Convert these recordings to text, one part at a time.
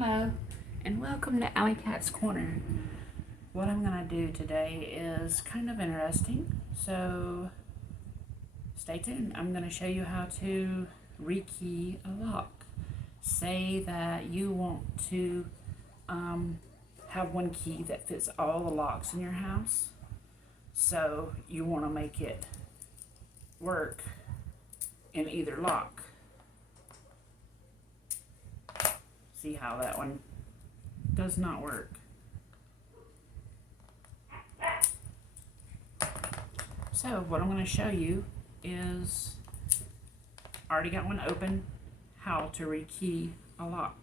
Hello, and welcome to Alley Cat's Corner. What I'm going to do today is kind of interesting, so stay tuned. I'm going to show you how to rekey a lock. Say that you want to have one key that fits all the locks in your house, so you want to make it work in either lock. See how that one does not work. So what I'm going to show you is, I already got one open, how to rekey a lock.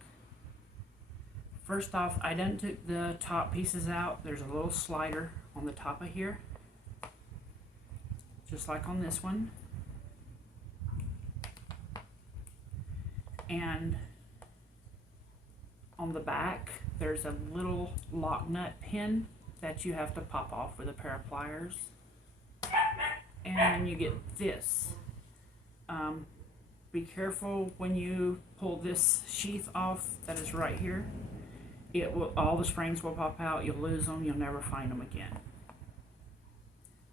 First off, I done took the top pieces out. There's a little slider on the top of here, just like on this one. And on the back, there's a little lock nut pin that you have to pop off with a pair of pliers. And then you get this. Be careful when you pull this sheath off that is right here. It will, all the springs will pop out, you'll lose them, you'll never find them again.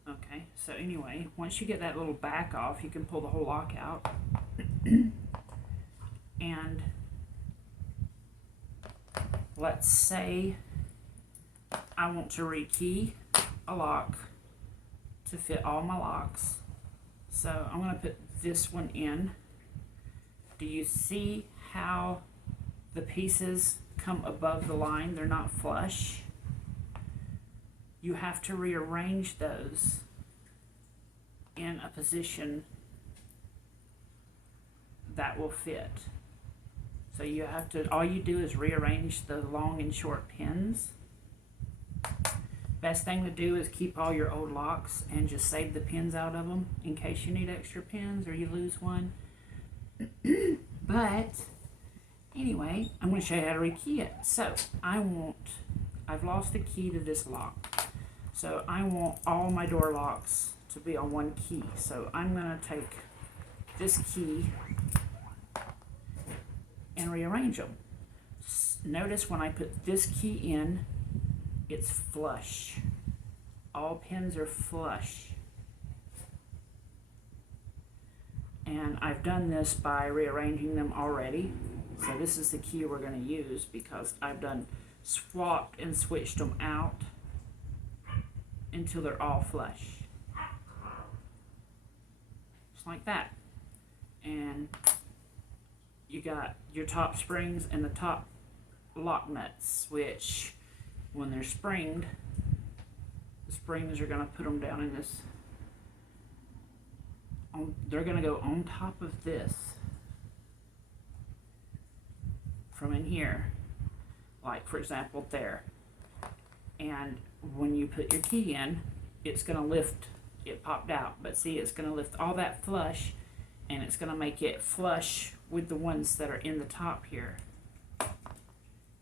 Okay, so anyway, once you get that little back off, you can pull the whole lock out. And let's say I want to rekey a lock to fit all my locks. So I'm going to put this one in. Do you see how the pieces come above the line? They're not flush. You have to rearrange those in a position that will fit. So you have to, all you do is rearrange the long and short pins. Best thing to do is keep all your old locks and just save the pins out of them in case you need extra pins or you lose one. But anyway, I'm going to show you how to rekey it. So I've lost the key to this lock. So I want all my door locks to be on one key. So I'm going to take this key and rearrange them. Notice when I put this key in, it's flush. All pins are flush. And I've done this by rearranging them already. So this is the key we're going to use because I've done swapped and switched them out until they're all flush. Just like that. And you got your top springs and the top lock nuts, which when they're springed, the springs are going to put them down in this. They're going to go on top of this from in here, like for example there. And when you put your key in, it's going to lift, it popped out, but see, it's going to lift all that flush and it's going to make it flush with the ones that are in the top here.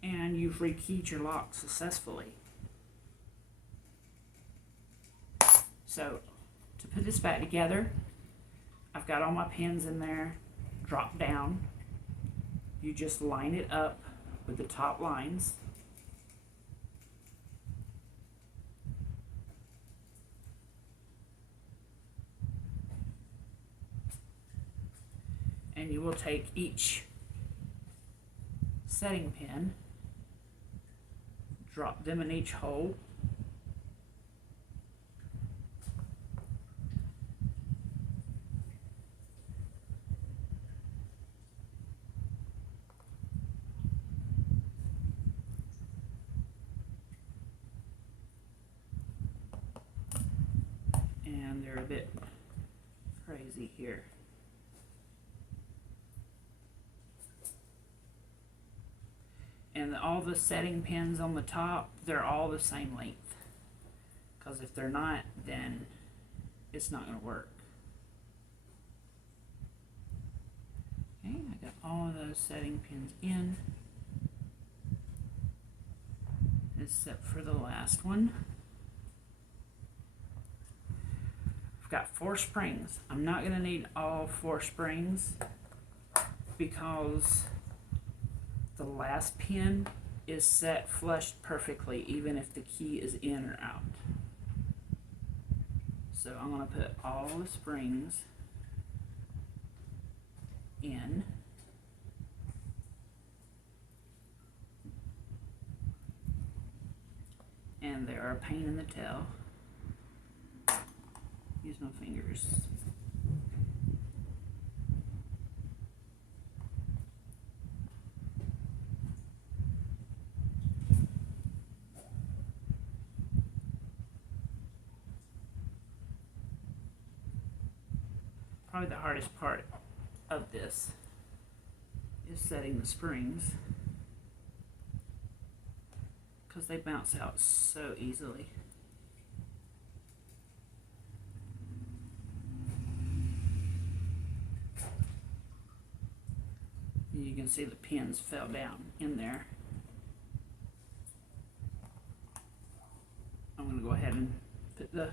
And you've rekeyed your lock successfully. So to put this back together, I've got all my pins in there, drop down. You just line it up with the top lines. And you will take each setting pin, drop them in each hole. And they're a bit crazy here. And all the setting pins on the top, they're all the same length. Because if they're not, then it's not going to work. Okay, I got all of those setting pins in, except for the last one. I've got 4 springs. I'm not going to need all 4 springs because the last pin is set flush perfectly, even if the key is in or out. So I'm going to put all the springs in. And they're a pain in the tail. Use my fingers. Probably the hardest part of this is setting the springs, because they bounce out so easily. You can see the pins fell down in there. I'm going to go ahead and put the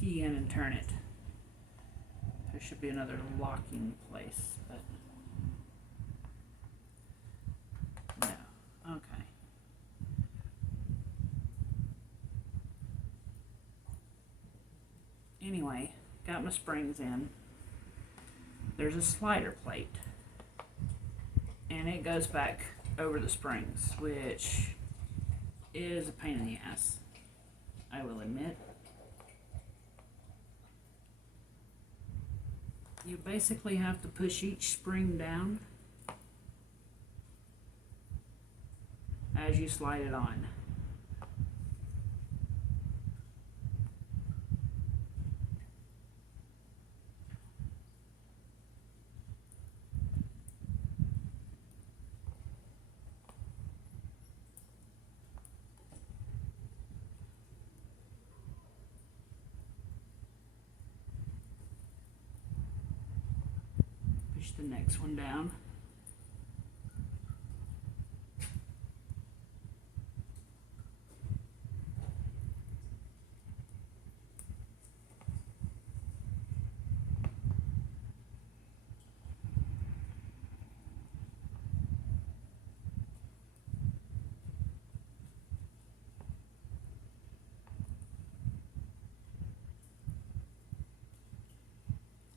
key in and turn it. There should be another locking place, but no. Okay. Anyway, got my springs in. There's a slider plate, and it goes back over the springs, which is a pain in the ass, I will admit. You basically have to push each spring down as you slide it on. Push the next one down.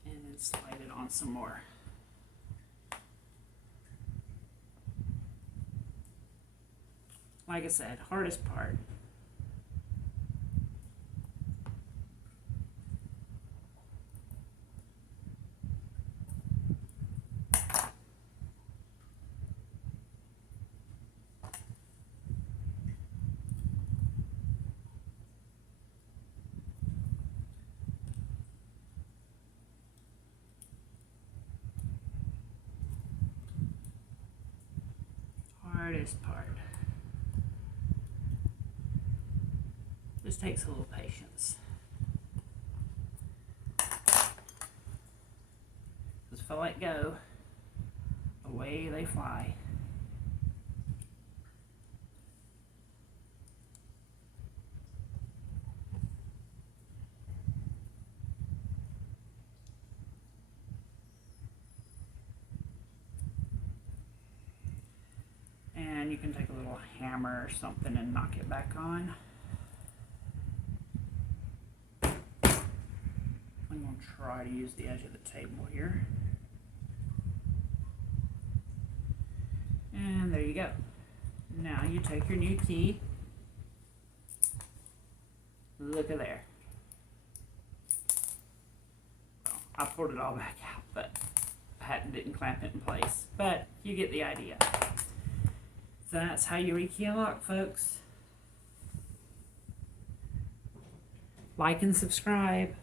And then slide it on some more. Like I said, hardest part. Hardest part. Just takes a little patience. Because if I let go, away they fly. And you can take a little hammer or something and knock it back on. I'm going to try to use the edge of the table here. And there you go. Now you take your new key. Look at there. Well, I pulled it all back out, but I didn't clamp it in place. But you get the idea. That's how you rekey a lock, folks. Like and subscribe.